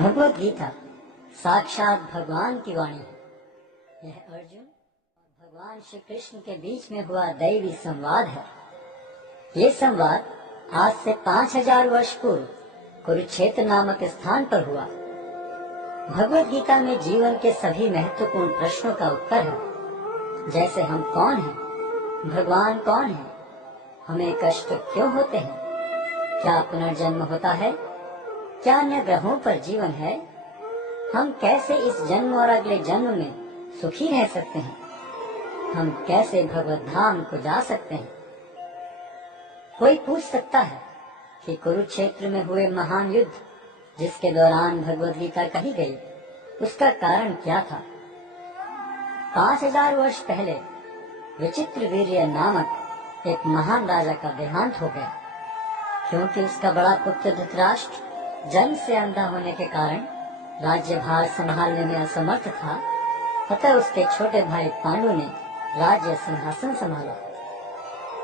भगवत गीता साक्षात भगवान की वाणी है। यह अर्जुन और भगवान श्री कृष्ण के बीच में हुआ दैवी संवाद है। ये संवाद आज से 5000 वर्ष पूर्व कुरुक्षेत्र नामक स्थान पर हुआ। भगवत गीता में जीवन के सभी महत्वपूर्ण प्रश्नों का उत्तर है, जैसे हम कौन हैं, भगवान कौन है, हमें कष्ट क्यों होते हैं, क्या पुनर्जन्म होता है, क्या अन्य ग्रहों पर जीवन है, हम कैसे इस जन्म और अगले जन्म में सुखी रह सकते हैं, हम कैसे भगवत धाम को जा सकते हैं। कोई पूछ सकता है कि कुरुक्षेत्र में हुए महान युद्ध जिसके दौरान भगवत गीता कही गई, उसका कारण क्या था। 5000 वर्ष पहले विचित्रवीर्य नामक एक महान राजा का देहांत हो गया। क्योंकि उसका बड़ा पुत्र धृतराष्ट्र जन्म से अंधा होने के कारण राज्यभार संभालने में असमर्थ था, अतः उसके छोटे भाई पांडु ने राज्य सिंहासन संभाला।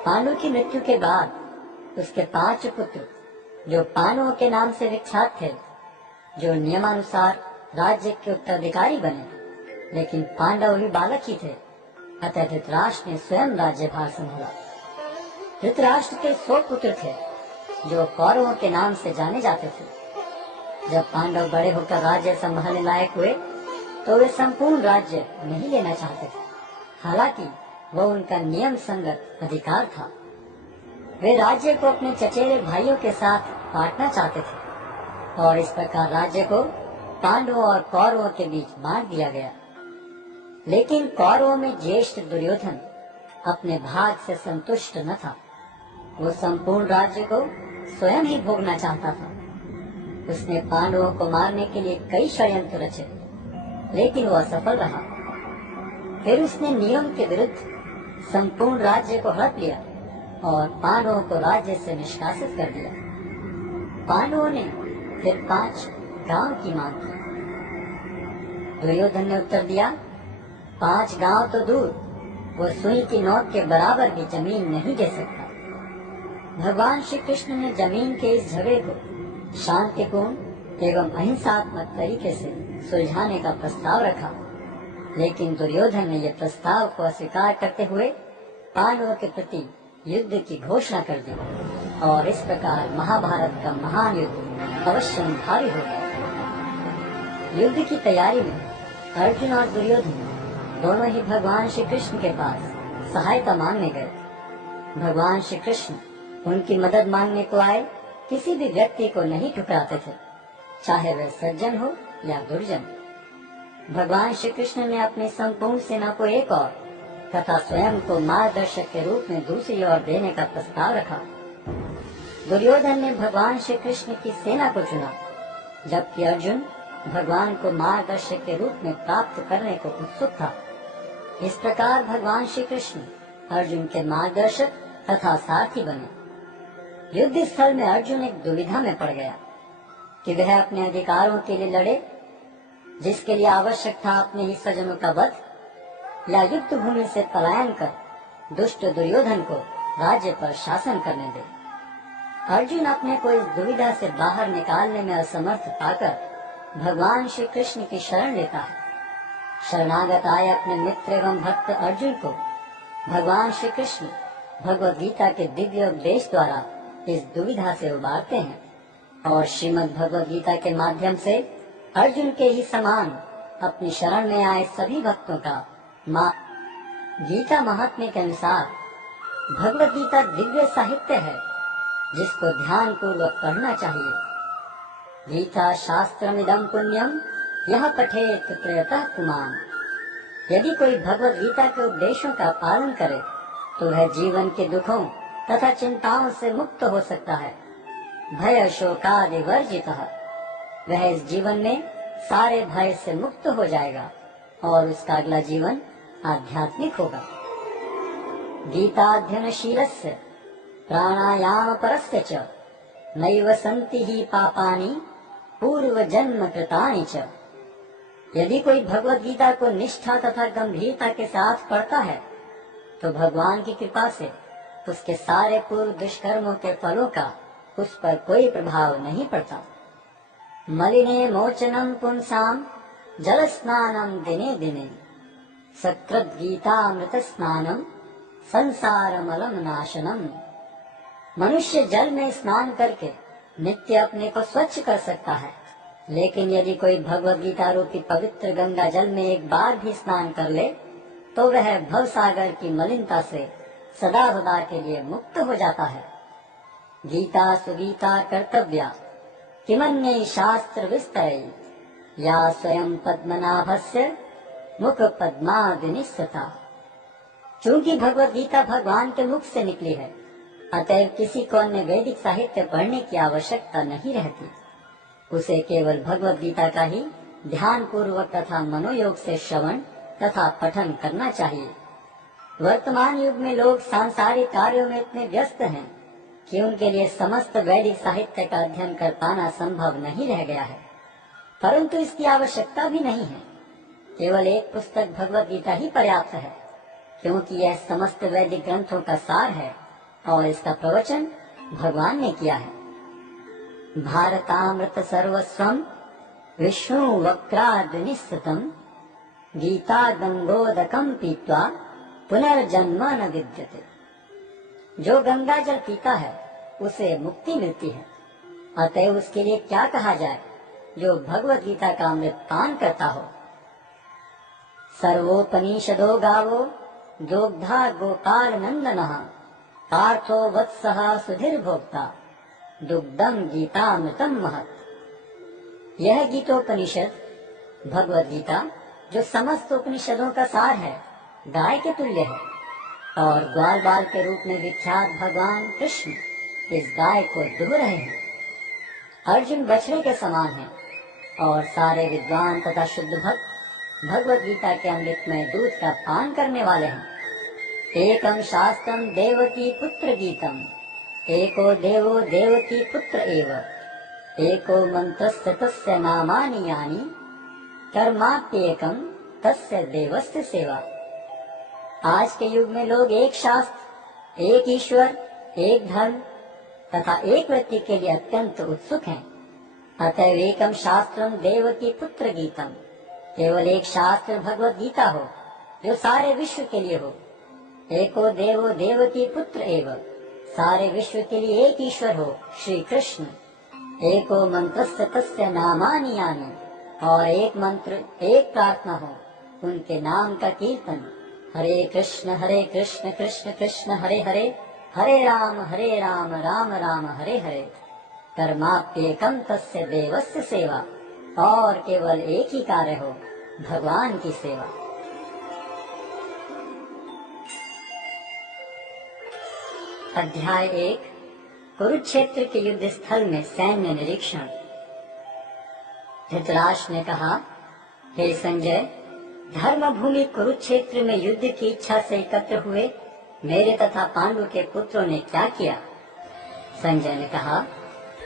पांडु की मृत्यु के बाद उसके 5 पुत्र, जो पांडवों के नाम से विख्यात थे, जो नियमानुसार राज्य के उत्तराधिकारी बने, लेकिन पांडव भी बालक ही थे, अतः धृतराष्ट्र ने स्वयं राज्यभार संभाला। धृतराष्ट्र के 100 पुत्र थे, जो कौरवों के नाम से जाने जाते थे। जब पांडव बड़े होकर राज्य संभालने लायक हुए, तो वे संपूर्ण राज्य नहीं लेना चाहते थे, हालांकि वह उनका नियम संगत अधिकार था। वे राज्य को अपने चचेरे भाइयों के साथ बांटना चाहते थे, और इस प्रकार राज्य को पांडवों और कौरवों के बीच बांट दिया गया। लेकिन कौरवों में ज्येष्ठ दुर्योधन अपने भाग से संतुष्ट न था। वो संपूर्ण राज्य को स्वयं ही भोगना चाहता था। उसने पांडवों को मारने के लिए कई षड्यंत्र रचे, लेकिन वह असफल रहा। फिर उसने नियम के विरुद्ध संपूर्ण राज्य को हड़प लिया और पांडवों को राज्य से निष्कासित कर दिया। पांडवों ने फिर 5 गांव की मांग की। दुर्योधन ने उत्तर दिया, 5 गांव तो दूर, वो सुई की नोक के बराबर भी जमीन नहीं दे सकता। भगवान श्री कृष्ण ने जमीन के इस झगड़े को शांतिपूर्ण एवं अहिंसात्मक तरीके से सुलझाने का प्रस्ताव रखा, लेकिन दुर्योधन ने यह प्रस्ताव को अस्वीकार करते हुए पांडवों के प्रति युद्ध की घोषणा कर दी, और इस प्रकार महाभारत का महान युद्ध अवश्य भारी हो गया। युद्ध की तैयारी में अर्जुन और दुर्योधन दोनों ही भगवान श्री कृष्ण के पास सहायता मांगने गए। भगवान श्री कृष्ण उनकी मदद मांगने को आए किसी भी व्यक्ति को नहीं ठुकराते थे, चाहे वह सज्जन हो या दुर्जन। भगवान श्री कृष्ण ने अपनी संपूर्ण सेना को एक और तथा स्वयं को मार्गदर्शक के रूप में दूसरी ओर देने का प्रस्ताव रखा। दुर्योधन ने भगवान श्री कृष्ण की सेना को चुना, जबकि अर्जुन भगवान को मार्गदर्शक के रूप में प्राप्त करने को उत्सुक था। इस प्रकार भगवान श्री कृष्ण अर्जुन के मार्गदर्शक तथा सारथी बने। युद्ध स्थल में अर्जुन एक दुविधा में पड़ गया कि वह अपने अधिकारों के लिए लड़े, जिसके लिए आवश्यक था अपने ही स्वजनों का वध, या युद्ध भूमि से पलायन कर दुष्ट दुर्योधन को राज्य पर शासन करने दे। अर्जुन अपने को इस दुविधा से बाहर निकालने में असमर्थ पाकर भगवान श्री कृष्ण की शरण लेता है। शरणागत आए अपने मित्र एवं भक्त अर्जुन को भगवान श्री कृष्ण भगवद गीता के दिव्य उपदेश द्वारा इस दुविधा से उबारते हैं, और श्रीमद् भगवद गीता के माध्यम से अर्जुन के ही समान अपनी शरण में आए सभी भक्तों का गीता महात्म्य के अनुसार भगवद गीता दिव्य साहित्य है, जिसको ध्यान पूर्वक पढ़ना चाहिए। गीता शास्त्रमिदं पुण्यम यह पठेत प्रयतः पुमान्। यदि कोई भगवद गीता के उपदेशों का पालन करे, तो वह जीवन के दुखों तथा चिंताओं से मुक्त हो सकता है। भय शोकादि वर्जितः, वह इस जीवन में सारे भय से मुक्त हो जाएगा और उसका अगला जीवन आध्यात्मिक होगा। गीताध्ययनशीलस्य प्राणायाम परस्य च नैव सन्ति ही पापानि पूर्व जन्म कृतानि च। यदि कोई भगवद गीता को निष्ठा तथा गंभीरता के साथ पढ़ता है, तो भगवान की कृपा से उसके सारे पूर्व दुष्कर्मों के फलों का उस पर कोई प्रभाव नहीं पड़ता। मलिने मोचनम पुंसाम जल स्नानम दिने दिने सकृत गीतामृत स्नानम संसारमलम नाशनम। मनुष्य जल में स्नान करके नित्य अपने को स्वच्छ कर सकता है, लेकिन यदि कोई भगवद गीता रूपी पवित्र गंगा जल में एक बार भी स्नान कर ले तो वह भव सागर की मलिनता से सदा सदा के लिए मुक्त हो जाता है। गीता सुगीता कर्तव्या किमन्ये शास्त्र विस्तरैः, या स्वयं पद्मनाभस्य मुख पद्मादिनिस्सता। चूंकि भगवद गीता भगवान के मुख से निकली है, अतएव किसी को अन्य वैदिक साहित्य पढ़ने की आवश्यकता नहीं रहती। उसे केवल भगवद गीता का ही ध्यान पूर्वक तथा मनोयोग से श्रवण तथा पठन करना चाहिए। वर्तमान युग में लोग सांसारिक कार्यों में इतने व्यस्त हैं कि उनके लिए समस्त वैदिक साहित्य का अध्ययन कर पाना संभव नहीं रह गया है, परंतु इसकी आवश्यकता भी नहीं है। केवल एक पुस्तक भगवद गीता ही पर्याप्त है, क्योंकि यह समस्त वैदिक ग्रंथों का सार है और इसका प्रवचन भगवान ने किया है। भारतामृत सर्वस्वम विष्णु वक्राद्निस्सतम, गीता गंगोदकम पीत्वा पुनर्जन्म न विद्यते। जो गंगा जल पीता है उसे मुक्ति मिलती है, अतएव उसके लिए क्या कहा जाए जो भगवद गीता का अमृत पान करता हो। सर्वोपनिषदो गावो दोग्धा गोपाल नंदनः, पार्थो वत्सः सुधीर भोक्ता, दुग्धम गीतामृतम महत्। यह गीतोपनिषद भगवद गीता, जो समस्त उपनिषदों का सार है, गाय के तुल्य है और ग्वाल बाल के रूप में विख्यात भगवान कृष्ण इस गाय को दुह रहे हैं। अर्जुन बछड़े के समान है और सारे विद्वान तथा शुद्ध भक्त भगवद गीता के अमृतमय दूध का पान करने वाले हैं। एकम शास्त्रम देवकी पुत्र गीतम, एको देवो देवकी पुत्र एव, एको मंत्रस्य तस्य नामानि यानि, कर्माप्येकम तस्य देवस्य सेवा। आज के युग में लोग एक शास्त्र, एक ईश्वर, एक धर्म तथा एक व्यक्ति के लिए अत्यंत उत्सुक हैं। अतएव एकम शास्त्रम देवकी पुत्र गीतम, केवल एक शास्त्र भगवद गीता हो जो सारे विश्व के लिए हो। एको देवो देवकी पुत्र एव, सारे विश्व के लिए एक ईश्वर हो श्री कृष्ण। एको मंत्रस्य तस्य नामानि यानि, और एक मंत्र एक प्रार्थना हो उनके नाम का कीर्तन। हरे कृष्ण कृष्ण कृष्ण हरे हरे, हरे राम राम राम हरे हरे। कर्माप्येकम तस्य देवस्य सेवा, और केवल एक ही कार्य हो, भगवान की सेवा। अध्याय 1, कुरुक्षेत्र के युद्ध स्थल में सैन्य निरीक्षण। धृतराष्ट्र ने कहा, हे संजय, धर्म भूमि कुरुक्षेत्र में युद्ध की इच्छा से एकत्र हुए मेरे तथा पांडु के पुत्रों ने क्या किया? संजय ने कहा,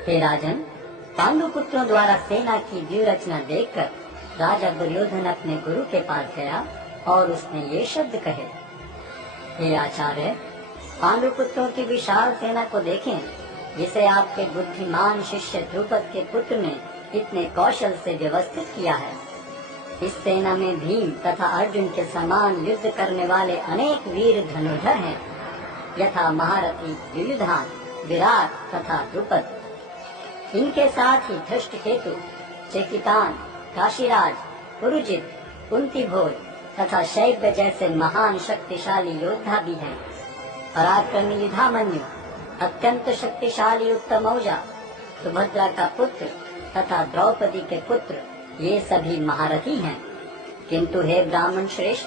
हे राजन, पांडु पुत्रों द्वारा सेना की व्यूह देखकर राजा दुर्योधन अपने गुरु के पास गया और उसने ये शब्द कहे, हे आचार्य, पांडु पुत्रों की विशाल सेना को देखें, जिसे आपके बुद्धिमान शिष्य द्रुपद के पुत्र ने इतने कौशल से व्यवस्थित किया है। इस सेना में भीम तथा अर्जुन के समान युद्ध करने वाले अनेक वीर धनुर्धर हैं, यथा महारथी युयुधान, विराट तथा द्रुपद। इनके साथ ही धृष्टकेतु, चेकितान, काशीराज, पुरुजित, कुंतीभोज तथा शैब्य जैसे महान शक्तिशाली योद्धा भी हैं। पराक्रमी युधामन्यु, अत्यंत शक्तिशाली उत्तमौजा, सुभद्रा का पुत्र तथा द्रौपदी के पुत्र, ये सभी महारथी हैं। किंतु हे ब्राह्मण श्रेष्ठ,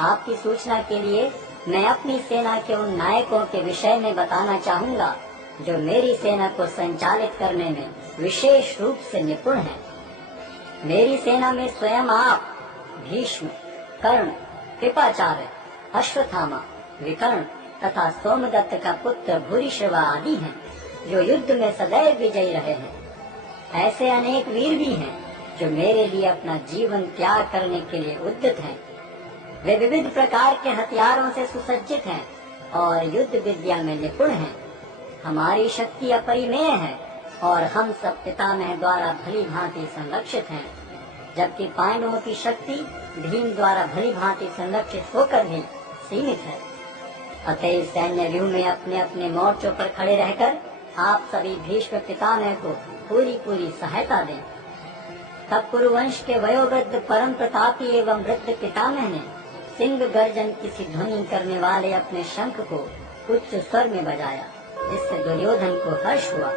आपकी सूचना के लिए मैं अपनी सेना के उन नायकों के विषय में बताना चाहूँगा जो मेरी सेना को संचालित करने में विशेष रूप से निपुण हैं। मेरी सेना में स्वयं आप, भीष्म, कर्ण, कृपाचार्य, अश्वत्थामा, विकर्ण तथा सोमदत्त का पुत्र भूरिश्रवा आदि हैं, जो युद्ध में सदैव विजयी रहे हैं। ऐसे अनेक वीर भी हैं जो मेरे लिए अपना जीवन त्याग करने के लिए उद्यत हैं। वे विविध प्रकार के हथियारों से सुसज्जित हैं और युद्ध विद्या में निपुण हैं। हमारी शक्ति अपरिमेय है और हम सब पितामह द्वारा भली भांति संरक्षित हैं, जबकि पांडवों की शक्ति भीम द्वारा भली भांति संरक्षित होकर भी सीमित है। अतः सैन्य व्यूह में अपने अपने मोर्चों पर खड़े रहकर आप सभी भीष्म पितामह को पूरी सहायता दें। तब कुरुवंश के वयोवृद्ध परम प्रतापी एवं वृद्ध पितामह ने सिंह गर्जन की सी ध्वनि करने वाले अपने शंख को उच्च स्वर में बजाया, जिससे दुर्योधन को हर्ष हुआ।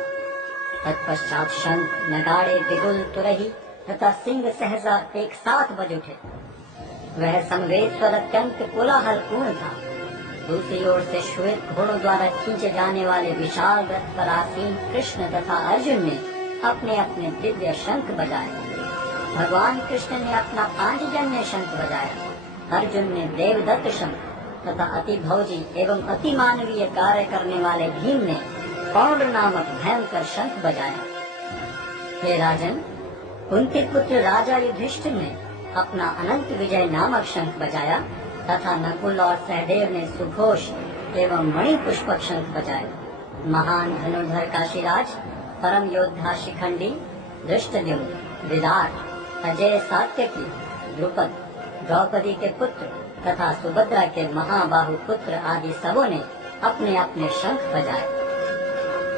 तत्पश्चात शंख, नगाड़े, बिगुल, तुरही तथा सिंह सहसा एक साथ बज उठे। वह संवेद स्वर अत्यंत कोलाहलपूर्ण था। दूसरी ओर से श्वेत घोड़ों द्वारा खींचे जाने वाले विशाल रथ पर आसीन कृष्ण तथा अर्जुन ने अपने अपने दिव्य शंख बजाए। भगवान कृष्ण ने अपना पांचजन्य शंख बजाया, अर्जुन ने देवदत्त शंख तथा अति भौजी एवं अति मानवीय कार्य करने वाले भीम ने पौंड्र नामक भयंकर शंख बजाया। हे राजन, कुंती पुत्र राजा युधिष्ठिर ने अपना अनंत विजय नामक शंख बजाया तथा नकुल और सहदेव ने सुघोष एवं मणि पुष्पक शंख बजाए। महान धनुर्धर काशीराज, परम योद्धा शिखंडी, धृष्टद्युम्न, विराट, अजय सात्यकी, द्रुपद, द्रौपदी के पुत्र तथा सुभद्रा के महाबाहु पुत्र आदि सबों ने अपने अपने शंख बजाए।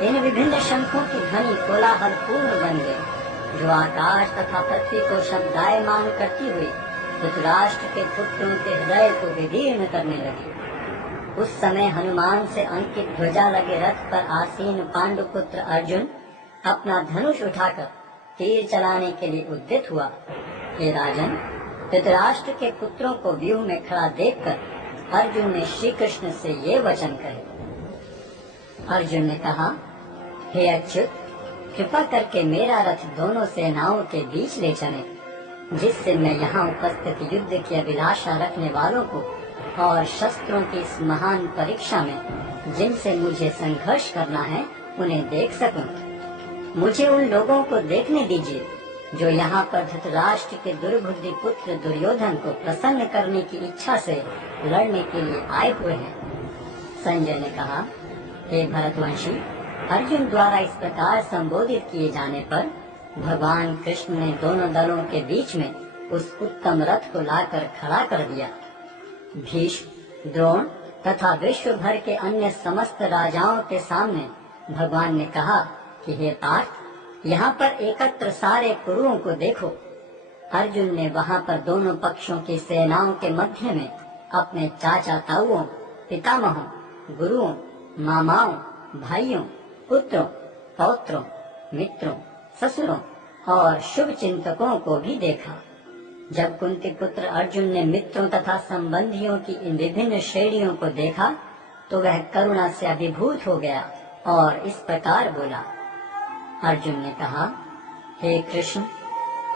इन विभिन्न शंखों की ध्वनि कोलाहलपूर्ण बन गई, जो आकाश तथा पृथ्वी को शब्दायमान करती हुई धृतराष्ट्र के पुत्रों के हृदय को विदीर्ण करने लगी। उस समय हनुमान से अंकित ध्वजा लगे रथ पर आसीन पांडुपुत्र अर्जुन अपना धनुष उठाकर तीर चलाने के लिए उद्यत हुआ। हे राजन, धृतराष्ट्र के पुत्रों को व्यूह में खड़ा देखकर अर्जुन ने श्री कृष्ण से ये वचन कहे। अर्जुन ने कहा, हे अच्युत, कृपा करके मेरा रथ दोनों सेनाओं के बीच ले चले, जिससे मैं यहाँ उपस्थित युद्ध की अभिलाषा रखने वालों को और शस्त्रों की इस महान परीक्षा में जिनसे मुझे संघर्ष करना है उन्हें देख सकूं। मुझे उन लोगों को देखने दीजिए जो यहाँ पर धृतराष्ट्र के दुर्बुद्धि पुत्र दुर्योधन को प्रसन्न करने की इच्छा से लड़ने के लिए आए हुए हैं। संजय ने कहा, हे भरतवंशी, अर्जुन द्वारा इस प्रकार संबोधित किए जाने पर भगवान कृष्ण ने दोनों दलों के बीच में उस उत्तम रथ को लाकर खड़ा कर दिया। भीष्म, द्रोण तथा विश्व भर के अन्य समस्त राजाओं के सामने भगवान ने कहा कि हे पार्थ, यहाँ पर एकत्र सारे कुरुओं को देखो। अर्जुन ने वहाँ पर दोनों पक्षों की सेनाओं के मध्य में अपने चाचा ताऊओं, पितामहों, गुरुओं, मामाओं, भाइयों, पुत्रों, पौत्रों, मित्रों, ससुरों और शुभ चिंतकों को भी देखा। जब कुंती पुत्र अर्जुन ने मित्रों तथा संबंधियों की इन विभिन्न श्रेणियों को देखा तो वह करुणा से अभिभूत हो गया और इस प्रकार बोला। अर्जुन ने कहा, हे कृष्ण,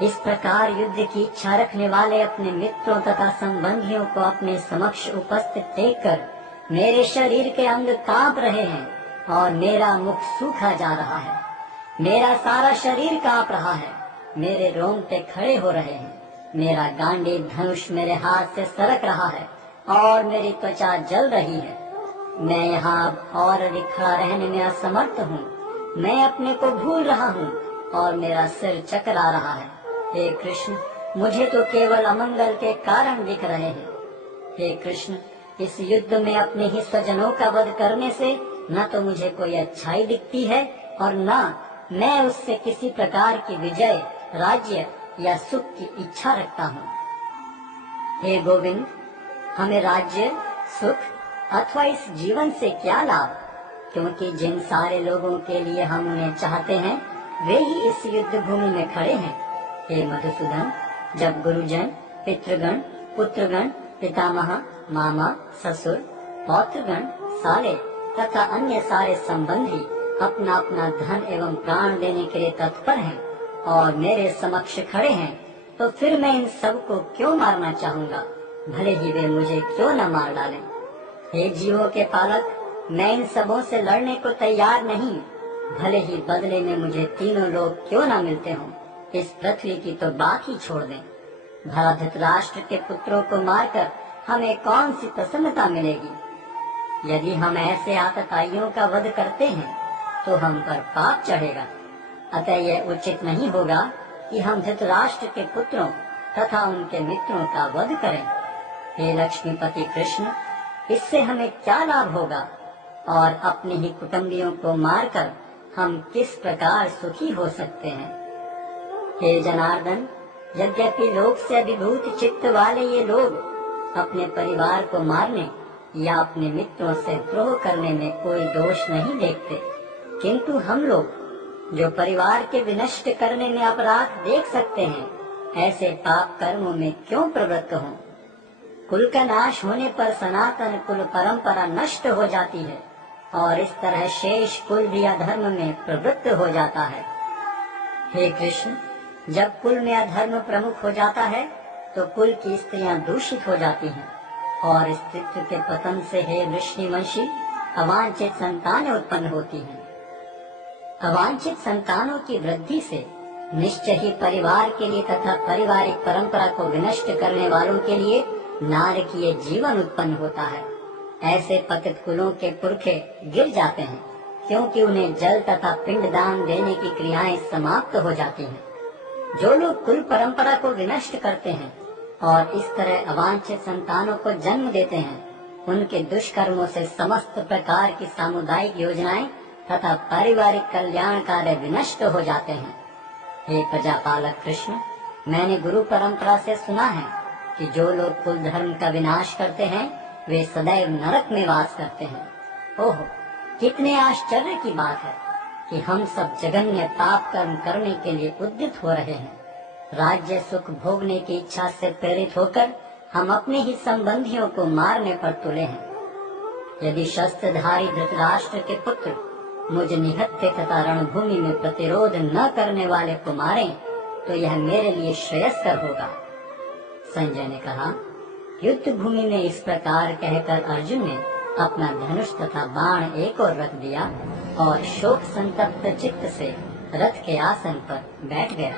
इस प्रकार युद्ध की इच्छा रखने वाले अपने मित्रों तथा संबंधियों को अपने समक्ष उपस्थित देखकर मेरे शरीर के अंग कांप रहे हैं और मेरा मुख सूखा जा रहा है। मेरा सारा शरीर कांप रहा है, मेरे रोंगटे खड़े हो रहे हैं, मेरा गांडीव धनुष मेरे हाथ से सरक रहा है और मेरी त्वचा जल रही है। मैं यहाँ और अधिक खड़ा रहने में असमर्थ हूँ। मैं अपने को भूल रहा हूँ और मेरा सिर चकरा रहा है। हे कृष्ण, मुझे तो केवल अमंगल के कारण दिख रहे हैं। हे कृष्ण, इस युद्ध में अपने ही स्वजनों का वध करने से न तो मुझे कोई अच्छाई दिखती है और न मैं उससे किसी प्रकार की विजय, राज्य या सुख की इच्छा रखता हूँ। हे गोविंद, हमें राज्य, सुख अथवा इस जीवन से क्या लाभ, क्योंकि जिन सारे लोगों के लिए हम उन्हें चाहते हैं वे ही इस युद्ध भूमि में खड़े हैं। हे मधुसूदन, जब गुरुजन, पितृगण, पुत्रगण, पितामह, मामा, ससुर, पौत्रगण, साले तथा अन्य सारे संबंधी अपना अपना धन एवं प्राण देने के लिए तत्पर हैं और मेरे समक्ष खड़े हैं, तो फिर मैं इन सब को क्यों मारना चाहूँगा, भले ही वे मुझे क्यों न मार डालें। हे जीवों के पालक, मैं इन सबों से लड़ने को तैयार नहीं, भले ही बदले में मुझे तीनों लोग क्यों न मिलते हों। इस पृथ्वी की तो बात ही छोड़ दें। भला धृतराष्ट्र के पुत्रों को मारकर हमें कौन सी प्रसन्नता मिलेगी। यदि हम ऐसे आतताइयों का वध करते हैं तो हम पर पाप चढ़ेगा। अतः यह उचित नहीं होगा कि हम धृतराष्ट्र के पुत्रों तथा उनके मित्रों का वध करें। हे लक्ष्मीपति कृष्ण, इससे हमें क्या लाभ होगा और अपने ही कुटुंबियों को मारकर हम किस प्रकार सुखी हो सकते हैं। हे जनार्दन, यद्यपि लोक से अभिभूत चित्त वाले ये लोग अपने परिवार को मारने या अपने मित्रों से द्रोह करने में कोई दोष नहीं देखते, किंतु हम लोग जो परिवार के विनष्ट करने में अपराध देख सकते हैं, ऐसे पाप कर्मों में क्यों प्रवृत्त हों। कुल का नाश होने पर सनातन कुल परंपरा नष्ट हो जाती है और इस तरह शेष कुल भी अधर्म में प्रवृत्त हो जाता है। हे कृष्ण, जब कुल में अधर्म प्रमुख हो जाता है तो कुल की स्त्रियां दूषित हो जाती हैं और स्त्रीत्व के पतन से हे वृष्णिवंशी अवांछित संतानें उत्पन्न होती हैं। अवांछित संतानों की वृद्धि से निश्चय ही परिवार के लिए तथा पारिवारिक परंपरा को विनष्ट करने वालों के लिए नारकीय जीवन उत्पन्न होता है। ऐसे पतित कुलों के पुरखे गिर जाते हैं, क्योंकि उन्हें जल तथा पिंडदान देने की क्रियाएं समाप्त हो जाती हैं। जो लोग कुल परंपरा को विनष्ट करते हैं और इस तरह अवांछित संतानों को जन्म देते हैं, उनके दुष्कर्मों से समस्त प्रकार की सामुदायिक योजनाएं तथा पारिवारिक कल्याण कार्य विनष्ट हो जाते हैं। हे प्रजापालक कृष्ण, मैंने गुरु परंपरा से सुना है कि जो लोग कुल धर्म का विनाश करते हैं वे सदैव नरक में वास करते हैं। ओह, कितने आश्चर्य की बात है कि हम सब जघन्य पाप कर्म करने के लिए उद्यत हो रहे हैं। राज्य सुख भोगने की इच्छा से प्रेरित होकर हम अपने ही संबंधियों को मारने पर तुले हैं। यदि शस्त्रधारी धृतराष्ट्र के पुत्र मुझ निहत्थे तथा रणभूमि में प्रतिरोध न करने वाले को मारें तो यह मेरे लिए श्रेयस्कर होगा। संजय ने कहा, युद्ध भूमि में इस प्रकार कहकर अर्जुन ने अपना धनुष तथा बाण एक ओर रख दिया और शोक संतप्त चित्त से रथ के आसन पर बैठ गया।